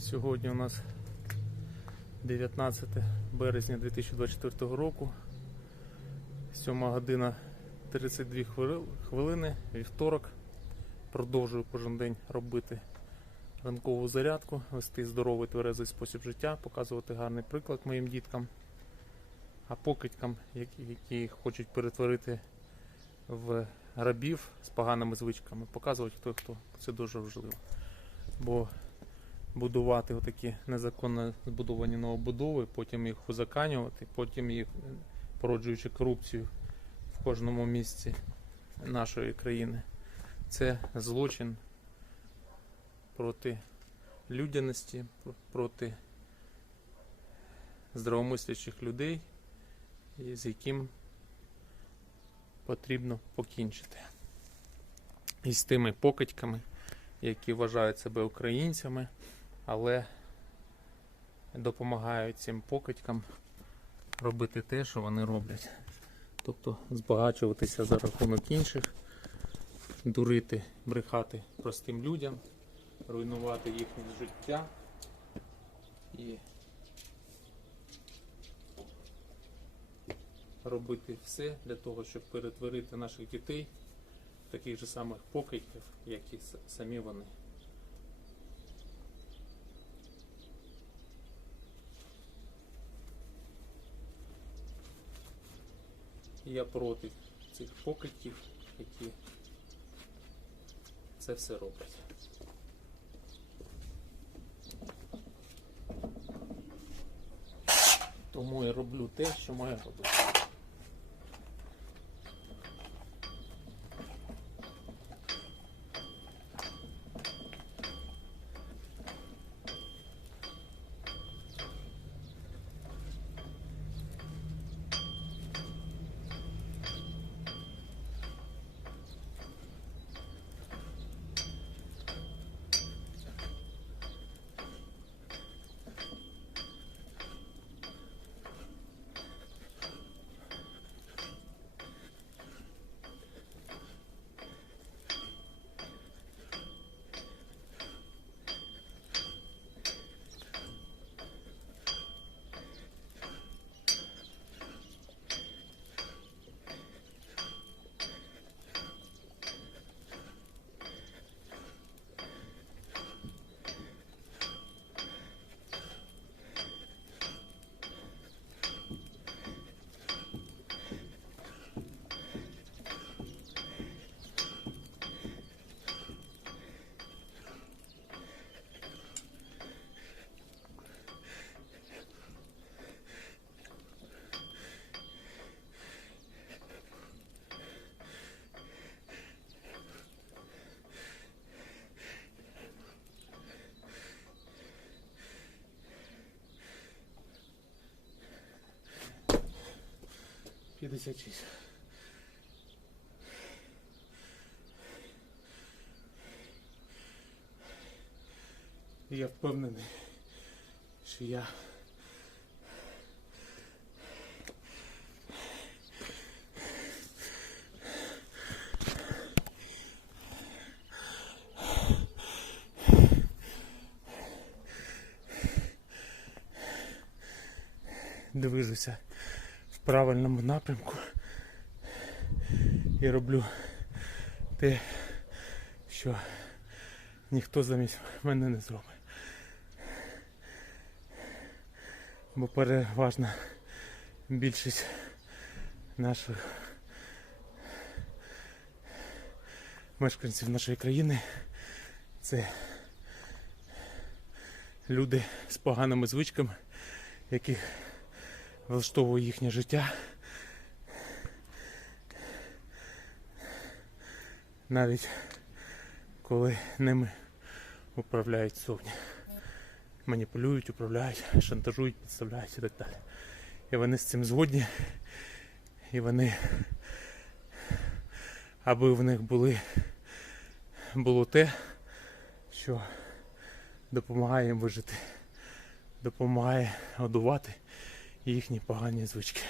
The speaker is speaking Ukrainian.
Сьогодні у нас 19 березня 2024 року. 7 година 32 хвилини, вівторок. Продовжую кожен день робити ранкову зарядку, вести здоровий тверезий спосіб життя, показувати гарний приклад моїм діткам, а покидькам, які, хочуть перетворити в рабів з поганими звичками, показувати хто хто. Це дуже важливо. Бо будувати отакі незаконно збудовані новобудови, потім їх узаканювати, потім їх е, породжуючи корупцію в кожному місці нашої країни. Це злочин проти людяності, проти здравомислячих людей, з яким потрібно покінчити. І з тими покидьками, які вважають себе українцями, але допомагають цим покидькам робити те, що вони роблять. Тобто збагачуватися за рахунок інших, дурити, брехати простим людям, руйнувати їхнє життя і робити все для того, щоб перетворити наших дітей в таких же самих покидьків, як і самі вони. Я проти цих покидьків, які це все роблять. Тому я роблю те, що маю робити. П'ятдесят шість. Я впевнений, що я движуся правильному напрямку і роблю те, що ніхто замість мене не зробить. Бо переважна більшість наших мешканців нашої країни це люди з поганими звичками, яких влаштовує їхнє життя. Навіть коли ними управляють зовні. Маніпулюють, управляють, шантажують, підставляють і так далі. І вони з цим згодні. І вони, аби в них були, було те, що допомагає їм вижити, допомагає годувати і їхні погані звички.